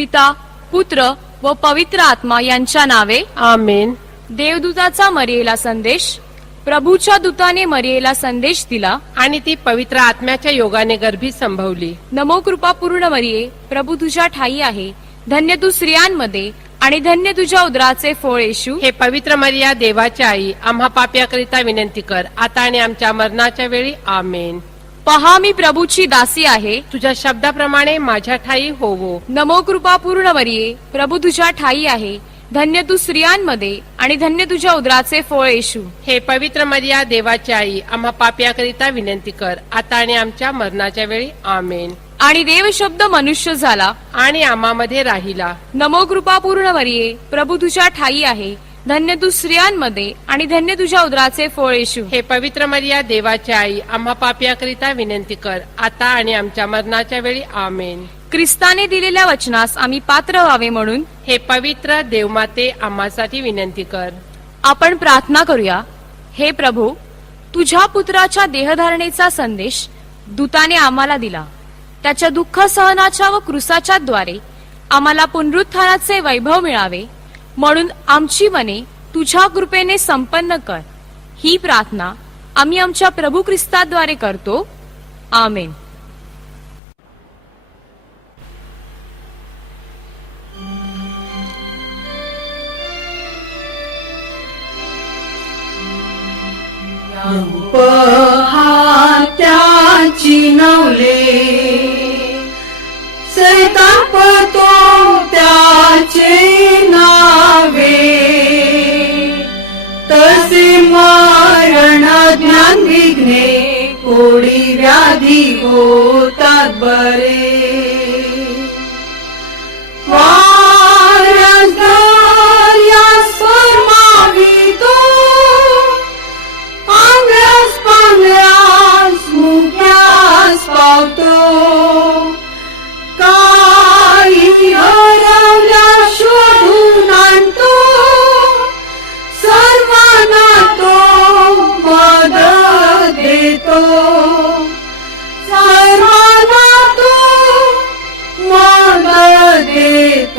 पिता पुत्र व पवित्र आत्मा यांच्या नावे. आमेन. देवदूताचा मरियेला संदेश प्रभूच्या दूताने मरियेला संदेश दिला. आणि ती पवित्र आत्म्याच्या योगाने गर्भी संभवली. नमो कृपा पूर्ण मरिये प्रभू तुझ्या ठाई आहे. धन्य तू स्त्रियांमध्ये आणि धन्य तुझ्या उदराचे फळ येशू. हे पवित्र मर्या देवाची आई आम्हा पाप्याकरिता विनंती कर. आता आणि आमच्या मरणाच्या वेळी आमेन. पहा मी प्रभूची दासी आहे. तुझ्या शब्दाप्रमाणे माझ्या ठाई होवो. नमो कृपा पूर्ण मरिये प्रभू तुझ्या ठाई आहे. धन्य तू स्त्रियांमध्ये आणि धन्य तुझ्या उदराचे फळ येशू. हे पवित्र मर्या देवाची आई आम्हा पाप्याकरिता विनंती कर. आता आणि आमच्या मरणाच्या वेळी आमेन. आणि देव शब्द मनुष्य झाला. आणि आम्हामध्ये राहिला. नमो कृपा पूर्ण मरिये प्रभू तुझ्या ठाई आहे. धन्य तू स्त्रियांमध्ये आणि धन्य तुझ्या उदराचे फळ येशू. हे पवित्र मर्या देवाची आई आम्हा पाप्याकरिता विनंती कर. आता आणि आमच्या मरणाच्या वेळी आमेन. ख्रिस्ताने दिलेल्या वचनास आम्ही पात्र व्हावे म्हणून हे पवित्र देवमाते आम्हासाठी विनंती कर. आपण प्रार्थना करूया. हे प्रभू तुझ्या पुत्राच्या देहधारणेचा संदेश दूताने आम्हाला दिला. त्याच्या दुःख सहनाच्या व क्रुसाच्या द्वारे आम्हाला पुनरुत्थानाचे वैभव मिळावे. म्हणून आमची मने तुझ्या कृपेने संपन्न कर. ही प्रार्थना आम्ही आमच्या प्रभू ख्रिस्ताद्वारे करतो. आमेन. त्याची नवले. सैतापतो त्याचे नावे. तसे मरण ज्ञान विघ्ने कोडी व्याधी होतात बरे.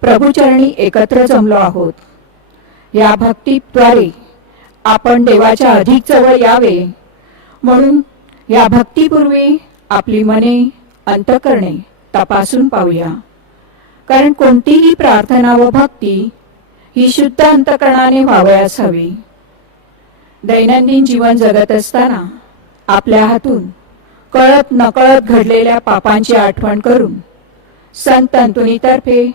प्रभूचरणी एकत्र जमलो आहोत. या भक्तीद्वारे आपण देवाच्या अधिक जवळ यावे. म्हणून या भक्तीपूर्वी आपली मने अंतकरणे तपासून पाहूया. कारण कोणतीही प्रार्थना व भक्ती ही शुद्ध अंतकरणाने व्हावयास हवी. दैनंदिन जीवन जगत असताना आपल्या हातून कळत नकळत घडलेल्या पापांची आठवण करून संत अंतुनीतर्फे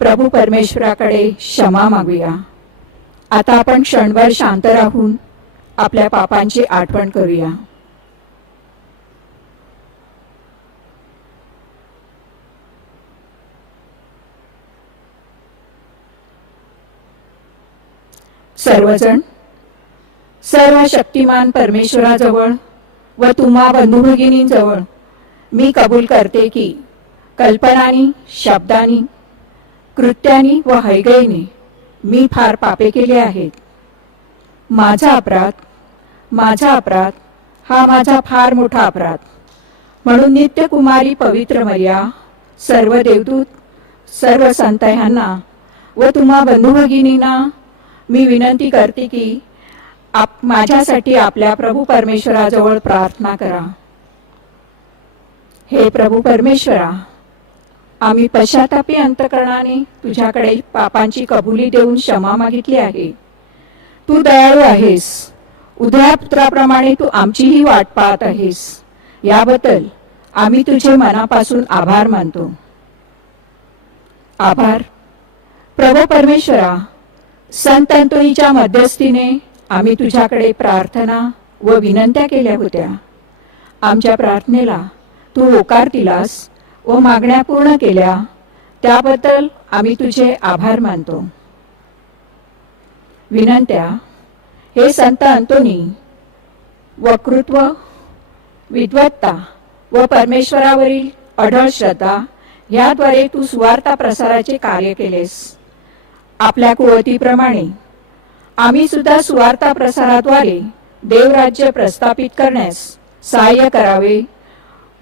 प्रभू परमेश्वराकडे क्षमा मागूया. आता आपण क्षणभर शांत राहून आपल्या पापांची आठवण करूया. सर्वजण सर्व शक्तिमान परमेश्वराजवळ व तुम्हा बंधू भगिनींजवळ मी कबूल करते की कल्पनानी शब्दानी कृत्यानी व हयगयीने मी फार पापे केले आहेत. माझा अपराध माझा अपराध हा माझा फार मोठा अपराध. म्हणून नित्यकुमारी पवित्र मर्या सर्व देवदूत सर्व संत ह्यांना व तुम्हा बंधू भगिनींना मी विनंती करते की आप माझ्यासाठी आपल्या प्रभू परमेश्वराजवळ प्रार्थना करा. हे प्रभू परमेश्वरा आम्ही पश्चातापी अंतकरणाने तुझ्याकडे पापांची कबुली देऊन क्षमा मागितली आहे. तू दयाळू आहेस. उदयापुत्राप्रमाणे तू आमचीही वाट पाहत आहेस. याबद्दल आम्ही तुझे मनापासून आभार मानतो. आभार. प्रभो परमेश्वरा संत अंतोनीच्या मध्यस्थीने आम्ही तुझ्याकडे प्रार्थना व विनंत्या केल्या होत्या. आमच्या प्रार्थनेला तू होकार दिलास व मागण्या पूर्ण केल्या. त्याबद्दल आम्ही तुझे आभार मानतो. विनंत्या हे संत अंतोनी वक्तृत्व विद्वत्ता व परमेश्वरावरील अढळ श्रद्धा याद्वारे तू सुवार्ता प्रसाराचे कार्य केलेस. आपल्या कुवतीप्रमाणे आम्ही सुद्धा सुवार्ता प्रसाराद्वारे देवराज्य प्रस्थापित करण्यास सहाय्य करावे.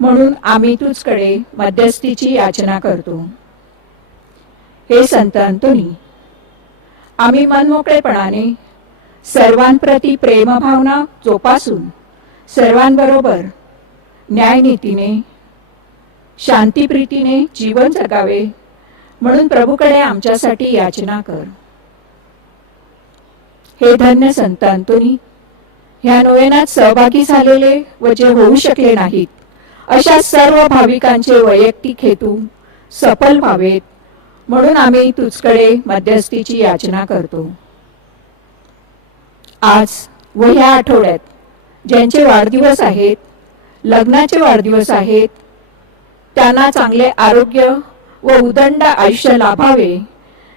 म्हणून आम्ही तुझकडे मध्यस्थीची याचना करतो. हे संत अंतोनी आम्ही मनमोकळेपणाने सर्वांप्रती प्रेमभावना जोपासून सर्वांबरोबर न्यायनीतीने शांतीप्रीतीने जीवन जगावे म्हणून प्रभूकडे आमच्यासाठी याचना कर. हे धन्य संत अंतोनी ह्या नोयनात सहभागी झालेले व जे होऊ शकले नाहीत अशा सर्व भाविकांचे वैयक्तिक हेतू सफल व्हावेत. म्हणून आम्ही तुझकडे मध्यस्थीची याचना करतो. आज व ह्या आठवड्यात ज्यांचे वाढदिवस आहेत लग्नाचे वाढदिवस आहेत त्यांना चांगले आरोग्य व उदंड आयुष्य लाभावे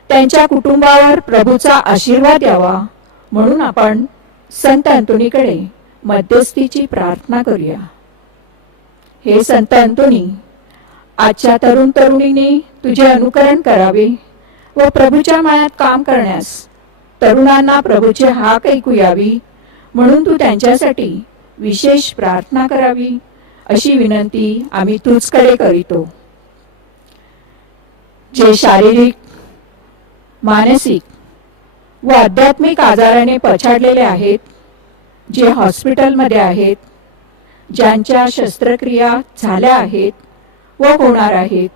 त्यांच्या कुटुंबावर प्रभूचा आशीर्वाद यावा म्हणून आपण संत अंतुनीकडे मध्यस्थीची प्रार्थना करूया. हे संत अंतोनी आजच्या तरुण तरुणीने तुझे अनुकरण करावे व प्रभूच्या मायात काम करण्यास तरुणांना प्रभूचे हाक ऐकू यावी म्हणून तू त्यांच्यासाठी विशेष प्रार्थना करावी अशी विनंती आम्ही तुझकडे करीतो. जे शारीरिक मानसिक व आध्यात्मिक आजाराने पछाडलेले आहेत जे हॉस्पिटलमध्ये आहेत ज्यांच्या शस्त्रक्रिया झाल्या आहेत व होणार आहेत.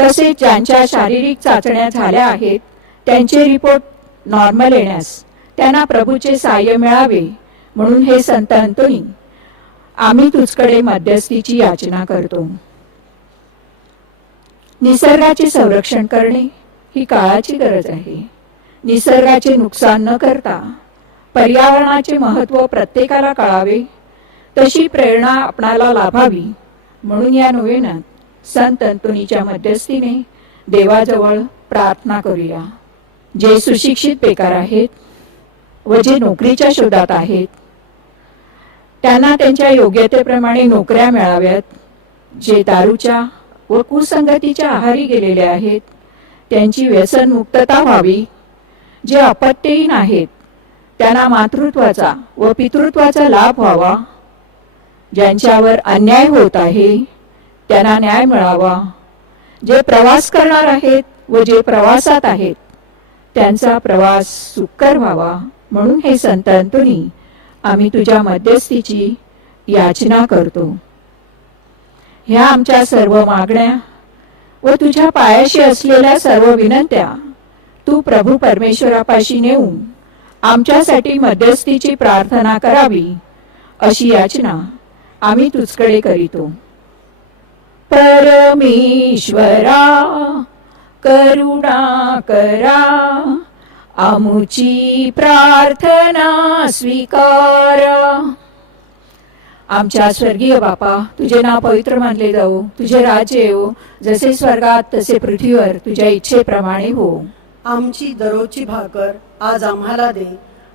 तसेच ज्यांच्या शारीरिक चाचण्या झाल्या आहेत त्यांचे रिपोर्ट नॉर्मल येण्यास त्यांना प्रभूचे सहाय्य मिळावे म्हणून हे संत अंतोनी आम्ही तुझकडे मध्यस्थीची याचना करतो. निसर्गाचे संरक्षण करणे ही काळाची गरज आहे. निसर्गाचे नुकसान न करता पर्यावरणाचे महत्त्व प्रत्येकाला कळावे तशी प्रेरणा आपणाला लाभावी. म्हणून या नोवेनात संत अंतोनीच्या मध्यस्थीने देवाजवळ प्रार्थना करूया. जे सुशिक्षित बेकार आहेत व जे नोकरीच्या शोधात आहेत त्यांना त्यांच्या योग्यतेप्रमाणे नोकऱ्या मिळाव्यात. जे दारूच्या व कुसंगतीच्या आहारी गेलेले आहेत त्यांची व्यसन मुक्तता व्हावी. जे अपत्यहीन आहेत त्यांना मातृत्वाचा व पितृत्वाचा लाभ व्हावा. ज्यांच्यावर अन्याय होत आहे त्यांना न्याय मिळावा. जे प्रवास करणार आहेत व जे प्रवासात आहेत त्यांचा प्रवास सुकर व्हावा म्हणून हे संतांतुनी आम्ही तुझ्या मध्यस्थीची याचना करतो. ह्या आमच्या सर्व मागण्या व तुझ्या पायाशी असलेल्या सर्व विनंत्या तू प्रभू परमेश्वरापाशी नेऊन आमच्यासाठी मध्यस्थीची प्रार्थना करावी अशी याचना आम्ही तुझकडे करीतो. परमेश्वरा करुणा करा. आमुची प्रार्थना स्वीकारा. आमच्या स्वर्गीय बापा तुझे नाव पवित्र मानले जाऊ तुझे राज्य येऊ जसे स्वर्गात तसे पृथ्वीवर तुझ्या इच्छेप्रमाणे हो. आमची दररोजची भाकर आज आम्हाला दे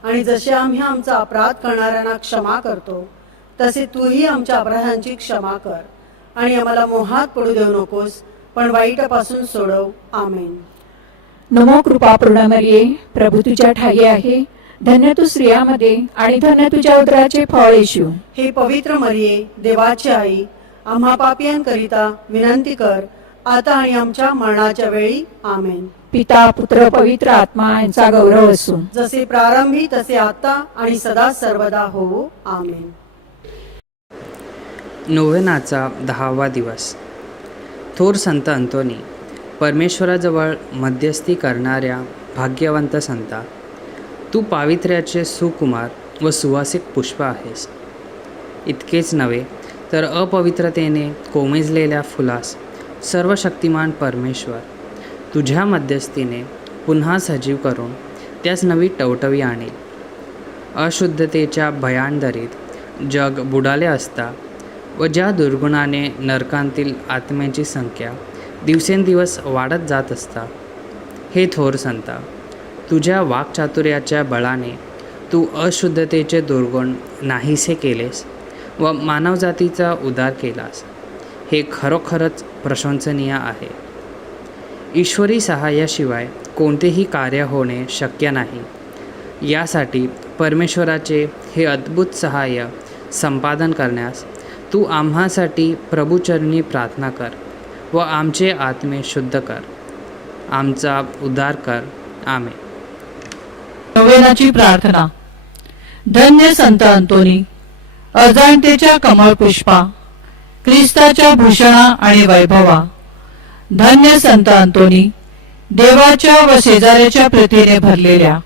आणि जसे आम्ही आमचा अपराध करणाऱ्यांना क्षमा करतो तसे तूही आमच्या अपराधांची क्षमा कर. आणि आम्हाला मोहात पडू देऊ नकोस पण वाईटापासून सोडव. आमेन. नमो कृपा पूर्ण मरिये प्रभू तुझ्या ठाई आहे. धन्य तू स्त्रियामध्ये आणि धन्य तुझ्या उदराचे फळ येशू. हे पवित्र मरिये देवाची आई आम्हा पापियांकरिता विनंती कर. आता आणि आमच्या मरणाच्या वेळी आमेन. पिता पुत्र पवित्र आत्मा यांचा गौरव असो. जसे प्रारंभी तसे आता आणि सदा सर्वदा हो. आमेन. नोवेनाचा दहावा दिवस. थोर संत अंतोनी परमेश्वराजवळ मध्यस्थी करणाऱ्या भाग्यवंत संता तू पावित्र्याचे सुकुमार व सुवासिक पुष्प आहेस. इतकेच नव्हे तर अपवित्रतेने कोमेजलेल्या फुलास सर्व शक्तिमान परमेश्वर तुझ्या मध्यस्थीने पुन्हा सजीव करून त्यास नवी टवटवी आणेल. अशुद्धतेच्या भयांदरीत जग बुडाले असता व ज्या दुर्गुणाने नरकांतील आत्म्यांची संख्या दिवसेंदिवस वाढत जात असता हे थोर संता तुझ्या वाक्चातुर्याच्या बळाने तू अशुद्धतेचे दुर्गुण नाहीसे केलेस व मानवजातीचा उद्धार केलास हे खरोखरच प्रशंसनीय आहे. ईश्वरी सहाय्याशिवाय कोणतेही कार्य होणे शक्य नाही. यासाठी परमेश्वराचे हे अद्भुत सहाय्य संपादन करण्यास तू आम्हासाठी प्रभुचरणी प्रार्थना कर व आमचे आत्मे शुद्ध कर. आमचा उद्धार कर. आमे नोवेनाची प्रार्थना. धन्य संत अंतोनी. अजाणतेच्या कमळ पुष्पा. ख्रिस्ताच्या भूषणा आणि वैभवा. धन्य संत अंतोनी. देवाच्या व शेजाऱ्याच्या प्रीतीने भरलेल्या.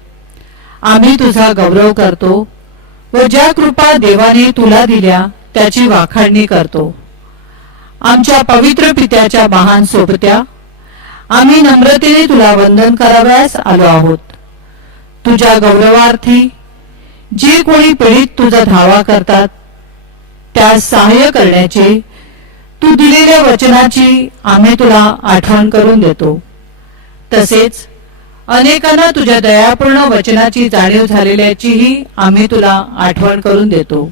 आम्ही तुझा गौरव करतो व ज्या कृपा देवाने तुला दिल्या त्याची वाखाणणी करतो. आमच्या पवित्र पित्याच्या महान सोबत्या आम्ही नम्रतेने तुला वंदन करावयास आलो आहोत. तुझ्या गौरवार्थी जे कोणी पीडित तुझा धावा करतात त्यास सहाय्य करण्याचे तू दिलेल्या वचनाची आम्ही तुला आठवण करून देतो. तसेच अनेकांना तुझ्या दयापूर्ण वचनाची जाणीव झालेल्याचीही आम्ही तुला आठवण करून देतो.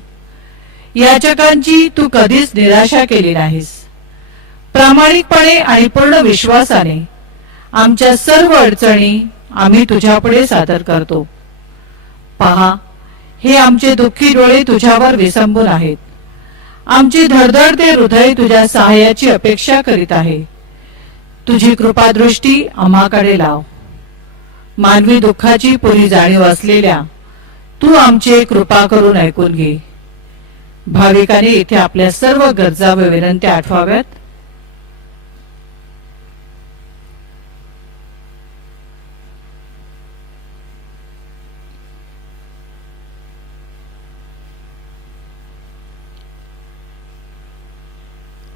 याचकांची तू कधीच निराशा केली नाहीस. प्रामाणिकपणे आणि पूर्ण विश्वासाने आमच्या सर्व अडचणी आम्ही तुझ्यापुढे सादर करतो. पहा हे आमचे दुःखी डोळे तुझ्यावर विसंबून आहेत. आमची धडधडते हृदय तुझ्या सहाय्याची अपेक्षा करीत आहे. तुझी कृपादृष्टी आम्हाकडे लाव. मानवी दुःखाची पुरी जाणीव असलेल्या तू आमचे कृपा करून ऐकून घे. भाविकांनी इथे आपल्या सर्व गरजा व विनंत्या आठवाव्यात.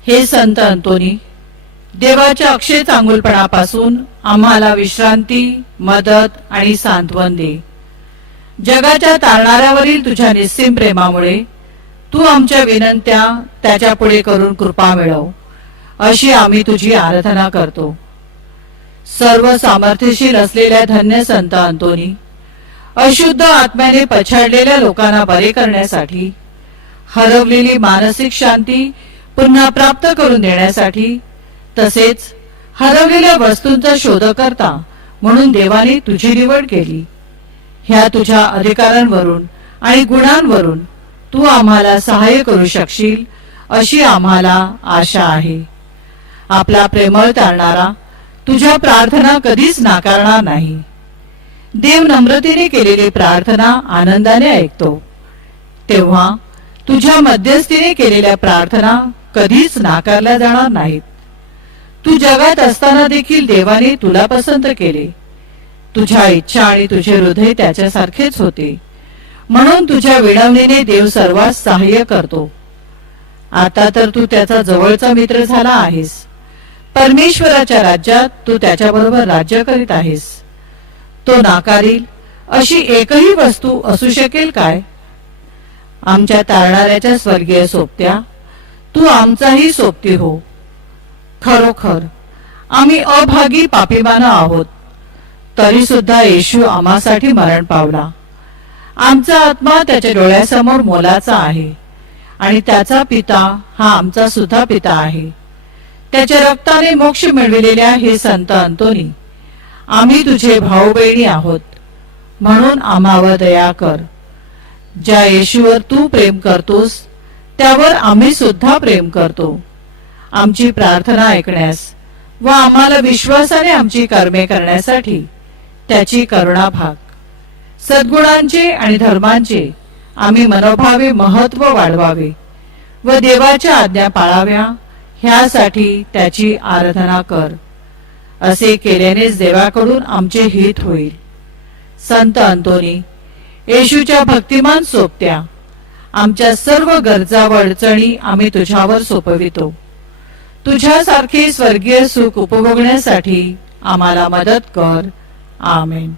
हे संत अंतोनी देवाच्या अक्षय चांगुलपणापासून आम्हाला विश्रांती मदत आणि सांत्वन दे. जगाच्या तारणाऱ्यावरील तुझ्या निस्सीम प्रेमामुळे तू आमच्या विनंत्या त्याच्या पुढे करून कृपा मिळव. अशी आम्ही तुझी आराधना करतो. सर्व सामर्थ्यशील असलेल्या धन्य संत अंतोनी अशुद्ध आत्म्याने पछाडलेल्या लोकांना बरे करण्यासाठी हरवलेली मानसिक शांती पुन्हा प्राप्त करून देण्यासाठी तसेच हरवलेल्या वस्तूंचा शोधकर्ता म्हणून देवाने तुझी निवड केली. ह्या तुझ्या अधिकारांवरून आणि गुणांवरून तू आम्हाला सहाय्य करू शकशील अशी आम्हाला आशा आहे. आपला प्रेमळ तारणारा तुझ्या प्रार्थना कधीच नाकारणार नाही. देव नम्रतेने केलेली प्रार्थना आनंदाने ऐकतो. तेव्हा तुझ्या मध्यस्थीने केलेल्या प्रार्थना कधीच नाकारल्या जाणार नाहीत. तू जगात असताना देखील देवाने तुला पसंत केले. तुझ्या इच्छा आणि तुझे हृदय त्याच्यासारखेच होते. म्हणून तुझ्या विणवणीने देव सर्वात सहाय्य करतो. आता तर तू त्याचा जवळचा मित्र झाला आहेस. परमेश्वराच्या राज्यात तू त्याच्याबरोबर राज्य करीत आहेस. तो नाकारील अशी एकही वस्तू असू शकेल काय? आमच्या तारणाऱ्याच्या स्वर्गीय सोबत्या तू आमचाही सोबती हो. खरोखर आम्ही अभागी पापीमान आहोत. तरी सुद्धा येशू आम्हासाठी मरण पावला. आमचा आत्मा त्याच्या डोळ्यासमोर मोलाचा आहे. आणि त्याचा पिता हा आमचा सुद्धा पिता आहे. त्याच्या रक्ताने मोक्ष मिळविलेल्या हे संत अंतोनी आम्ही तुझे भाऊ बहिणी आहोत. म्हणून आम्हावर दया कर. ज्या येशूवर तू प्रेम करतोस त्यावर आम्ही सुद्धा प्रेम करतो. आमची प्रार्थना ऐकण्यास व आम्हाला विश्वासाने आमची कर्मे करण्यासाठी त्याची करुणा भाग सद्गुणांचे आणि धर्मांचे. आम्ही मनोभावे महत्त्व वाढवावे व देवाच्या आज्ञा पाळाव्या. ह्यासाठी त्याची आराधना कर. असे केल्यानेच देवाकडून आमचे हित होईल. संत अंतोनी येशूच्या भक्तिमान सोपत्या आमच्या सर्व गरजा व अडचणी आम्ही तुझ्यावर सोपवितो. तुझ्यासारखे स्वर्गीय सुख उपभोगण्यासाठी आम्हाला मदत कर. आमेन.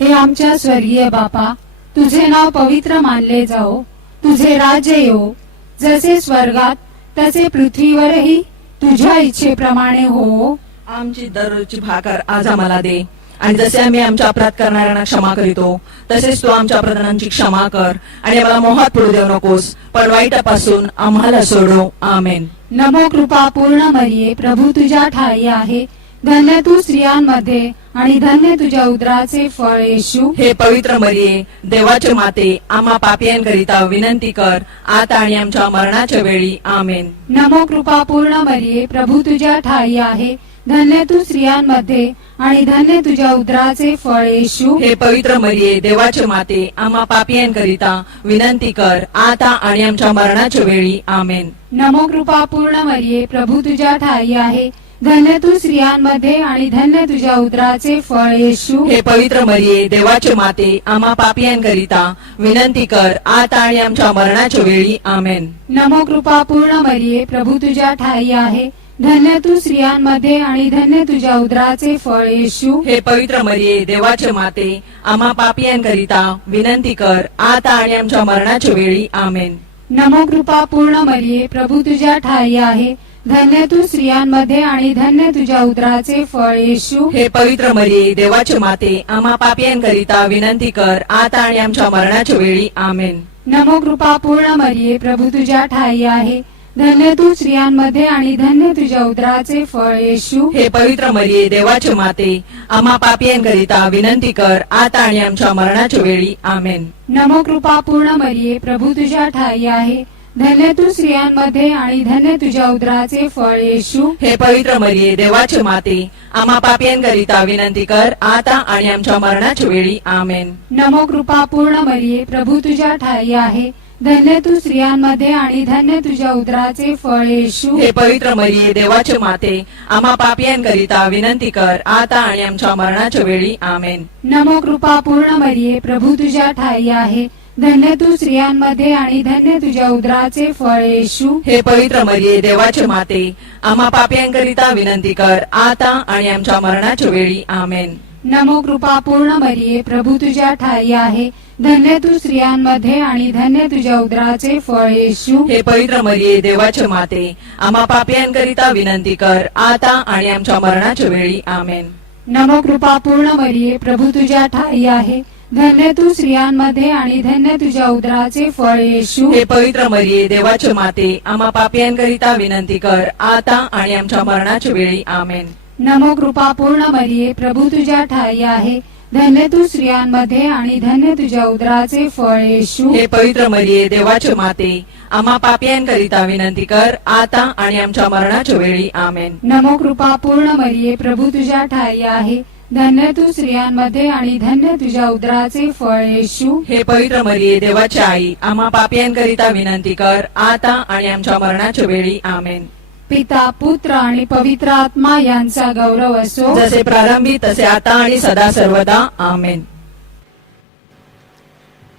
हे आमच्या स्वर्गीय बापा तुझे नाव पवित्र मानले जाओ तुझे राज्य येवो जसे स्वर्गात तसे पृथ्वीवरही तुझ्या इच्छेप्रमाणे हो. आमची दररोजची भाकर आज आम्हाला दे. आणि जसे आम्ही आमच्या अपराध करणाऱ्यांना क्षमा करीतो तसेच तू आमच्या अपराधांची क्षमा कर आणि आम्हाला मोहात पडू देऊ नकोस पण वाईटापासून आम्हाला सोडव आमेन. नमो कृपा पूर्ण मरिये. प्रभू तुझ्या ठाई आहे. धन्य तू स्त्रियांमध्ये आणि धन्य तुझ्या उदराचे फळ येशू. हे पवित्र मरिये देवाचे माते आम्हा पापियांकरिता विनंती कर आता आणि आमच्या मरणाच्या वेळी. आमेन. नमो कृपा पूर्ण मरिये प्रभू तुझ्या ठाई आहे. धन्य तू स्त्रियांमध्ये आणि धन्य तुझ्या उदराचे फळ येशू. हे पवित्र मरिये देवाचे माते आम्हा पापियांकरिता विनंती कर आता आणि आमच्या मरणाच्या वेळी. आमेन. नमो कृपा पूर्ण मरिये प्रभू तुझ्या ठाई आहे. धन्य तू स्त्रियांमध्ये आणि धन्य तुझ्या उदराचे फळ येशू. हे पवित्र मरिये देवाचे माते आम्हा पापियांकरिता विनंती कर आता आणि आमच्या मरणाच्या वेळी आमेन. नमो कृपा पूर्ण मरिये प्रभू तुझ्या ठाई आहे. धन्य तू स्त्रियांमध्ये आणि धन्य तुझ्या उदराचे फळ येशू. हे पवित्र मरिये देवाचे माते आम्हा पापियांकरिता विनंती कर आता आणि आमच्या मरणाच्या वेळी आमेन. नमो कृपा पूर्ण मरिये प्रभू तुझ्या ठाई आहे. धन्य तू स्त्रियांमध्ये आणि धन्य तुझ्या उदराचे फळ येशू. हे पवित्र मरिये देवाचे माते आम्हा पापियांकरिता विनंती कर आता आणि आमच्या मरणाच्या वेळी. आमेन. नमो कृपा पूर्ण मरिये प्रभू तुझ्या ठाई आहे. धन्य तू स्त्रियांमध्ये आणि धन्य तुझ्या उदराचे फळ येशू. हे पवित्र मरिये देवाचे माते आम्हा पापियांकरिता विनंती कर आता आणि आमच्या मरणाच्या वेळी. आमेन. नमो कृपा पूर्ण मरिये प्रभू तुझ्या ठाई आहे. धन्य तू स्त्रियांमध्ये आणि धन्य तुझ्या उदराचे फळ येशू. हे पवित्र मरिये देवाचे माते आम्हा पापियांकरिता विनंती कर आता आणि आमच्या मरणाच्या वेळी आमेन. नमो कृपा पूर्ण मरिये प्रभू तुझ्या ठाई आहे. धन्य तू स्त्रियांमध्ये आणि धन्य तुझ्या उदराचे फळ येशू. हे पवित्र मरिये देवाचे माते आम्हा पापियांकरिता विनंती कर आता आणि आमच्या मरणाच्या वेळी आमेन. नमो कृपा पूर्ण मरिये प्रभू तुझ्या ठाई आहे. धन्य तू स्त्रियांमध्ये आणि धन्य तुझ्या उदराचे फळ येशू. हे पवित्र मरिये देवाचे माते आम्हा पापियांकरिता विनंती कर आता आणि आमच्या मरणाच्या वेळी आमेन. नमो कृपा पूर्ण मरिये प्रभू तुझ्या ठाई आहे. धन्य तू स्त्रियांमध्ये आणि धन्य तुझ्या उदराचे फळ येशू. हे पवित्र मरिये देवाचे माते आम्हा पापियांकरिता विनंती कर आता आणि आमच्या मरणाच्या वेळी आमेन. नमो कृपा पूर्ण मरिये प्रभू तुझ्या ठाई आहे. धन्य तू स्त्रियांमध्ये आणि धन्य तुझ्या उदराचे फळ येशू. हे पवित्र मरिये देवाचे माते आम्हा पापियांकरिता विनंती कर. आता आणि आमच्या मरणाच्या वेळी. आमेन. नमो कृपा पूर्ण मरिये प्रभू तुझ्या ठाई आहे. धन्य तू स्त्रियांमध्ये आणि धन्य तुझ्या उदराचे फळ येशू. हे पवित्र मरिये देवाचे माते आम्हा पापियांकरिता विनंती कर. आता आणि आमच्या मरणाच्या वेळी. आमेन. नमो कृपा पूर्ण मरिये प्रभू तुझ्या ठाई आहे. धन्य तू स्त्रियांमध्ये आणि धन्य तुझ्या उदराचे फळ येशू. हे पवित्र मरिये देवाची आई आम्हा पापियांकरिता विनंती कर आता आणि आमच्या मरणाच्या वेळी आमेन. पिता पुत्र आणि पवित्र आत्मा यांचा गौरव असो. जसे प्रारंभी तसे आता आणि सदा सर्वदा आमेन.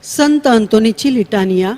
संत अंतोनीची लिटानिया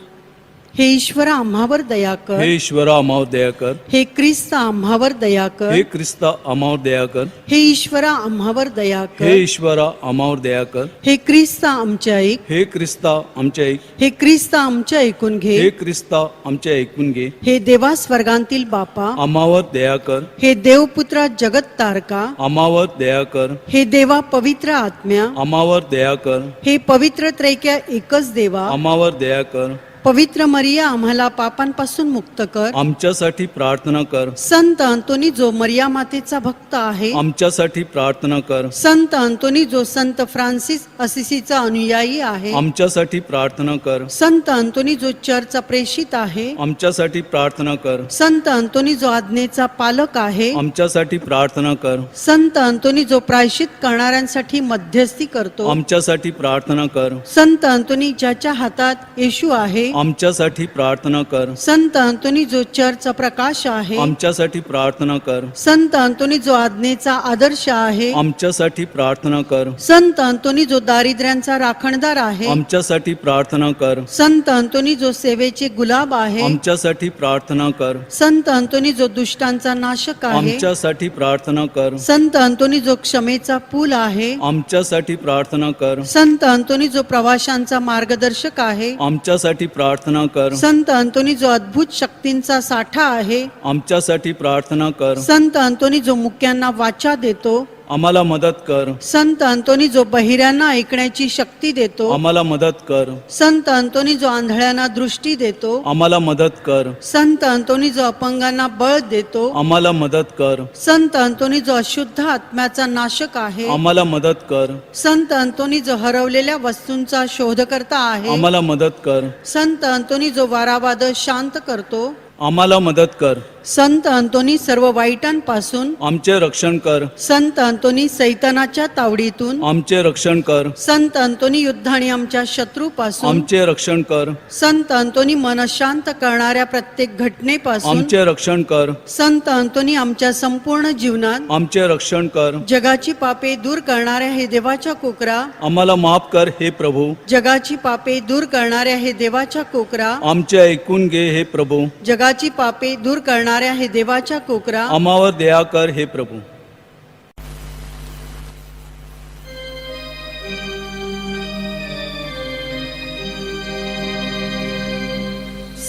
हे ईश्वर आम्हावर दया कर हे ईश्वर आम्हावर दया कर हे ख्रिस्त आम्हावर दया कर हे ख्रिस्ता आम्हावर दया कर हे ईश्वरा आम्हावर दया हे कर ईश्वरा आम्हावर दया कर हे ख्रिस्त आमच्या ऐक हे ख्रिस्ता आमच्या ऐक हे ख्रिस्त आमच्या ऐकून घे हे ख्रिस्ता आमच्या ऐकून घे हे देवा स्वर्गांतील बापा आम्हावर दया कर हे देवपुत्रा जगत तारका आम्हावर दया कर हे देवा पवित्र आत्म्या आम्हावर दया कर हे पवित्र त्रैक्या एकच देवा आम्हावर दया कर पवित्र मरिया आम्हाला पापांपासून मुक्त कर. आमच्यासाठी प्रार्थना कर. संत अंतोनी जो मरिया मातेचा भक्त आहे. आमच्यासाठी प्रार्थना कर. संत अंतोनी जो संत फ्रान्सिस असिसीचा अनुयायी आहे. आमच्यासाठी प्रार्थना कर. संत अंतोनी जो चर्चचा प्रेषित आहे. आमच्यासाठी प्रार्थना कर. संत अंतोनी जो आज्ञेचा पालक आहे. आमच्यासाठी प्रार्थना कर. संत अंतोनी जो प्रायश्चित करणाऱ्यांसाठी मध्यस्थी करतो. आमच्यासाठी प्रार्थना कर. संत अंतोनी ज्याच्या हातात येशू आहे. आमच्यासाठी प्रार्थना कर. संत अंतोनी जो चर्चचा प्रकाश आहे आमच्यासाठी प्रार्थना कर. संत अंतोनी जो आज्ञेचा आदर्श आहे आमच्यासाठी प्रार्थना कर. संत अंतोनी जो दारिद्र्यांचा राखणदार आहे आमच्यासाठी प्रार्थना कर. संत अंतोनी जो सेवेचे गुलाब आहे आमच्यासाठी प्रार्थना कर. संत अंतोनी जो दुष्टांचा नाशक आहे आमच्यासाठी प्रार्थना कर. संत अंतोनी जो क्षमेचा पूल आहे आमच्यासाठी प्रार्थना कर. संत अंतोनी जो प्रवाशांचा मार्गदर्शक आहे आमच्यासाठी प्रार्थना प्रार्थना कर. संत अंतोनी जो अद्भुत शक्तींचा साठा आहे आमच्यासाठी प्रार्थना कर. संत अंतोनी जो मुक्यांना वाचा देतो आम्हाला मदत कर. संत अंतोनी जो बहिऱ्यांना ऐकण्याची शक्ती देतो आम्हाला मदत कर. संत अंतोनी जो आंधळ्यांना दृष्टी देतो आम्हाला मदत कर. संत अंतोनी जो अपंगांना बळ देतो आम्हाला मदत कर. संत अंतोनी जो अशुद्ध आत्म्याचा नाशक आहे आम्हाला मदत कर. संत अंतोनी जो हरवलेल्या वस्तूंचा शोधकर्ता आहे आम्हाला मदत कर. संत अंतोनी जो वारावाद शांत करतो आम्हाला मदत कर. संत अंतोनी सर्व वाईटांपासून आमचे रक्षण कर. संत अंतोनी सैतानाच्या तावडीतून आमचे रक्षण कर. संत अंतोनी युद्ध आणि आमच्या शत्रूपासून आमचे रक्षण कर. संत अंतोनी मन शांत करणाऱ्या प्रत्येक घटनेपासून आमचे रक्षण कर. संत अंतोनी आमच्या संपूर्ण जीवनात आमचे रक्षण कर. जगाची पापे दूर करणाऱ्या हे देवाच्या कोकरा आम्हाला माफ कर हे प्रभू. जगाची पापे दूर करणाऱ्या हे देवाच्या कोकरा आमचे ऐकून घे हे प्रभू. जगाची पापे दूर करणाऱ्या हे देवाच्या कोकरा. आम्हावर दया कर हे प्रभू.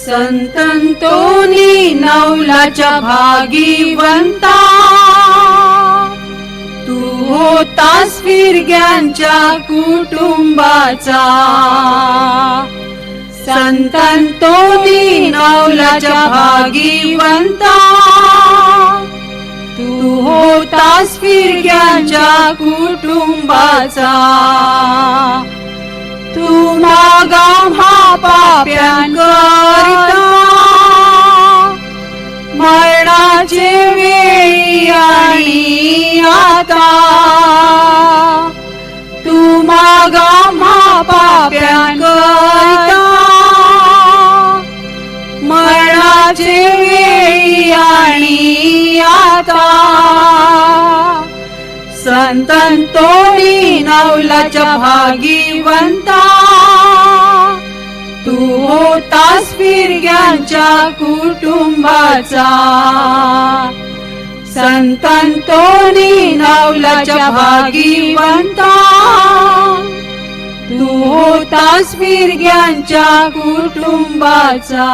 संतंतोनी नवलाच्या भागीवंता. तू होतास फिरग्यांच्या कुटुंबाचा. संतंतोनी नवलाच्या भागीवंता। तू होतास फिरग्यांच्या कुटुंबाचा। तू मागा हा पाप्यांकरिता। मरणाचे वेळी आणि आता। तू मागा हा पाप्यांकरिता। मरणाचे वेळी आणि आता. संतंतोनी नवलाच्या भागीवंता. तू होतास फिरग्यांच्या कुटुंबाचा. संतंतोनी नवलाच्या भागीवंता. तू होतास फिरग्यांच्या कुटुंबाचा.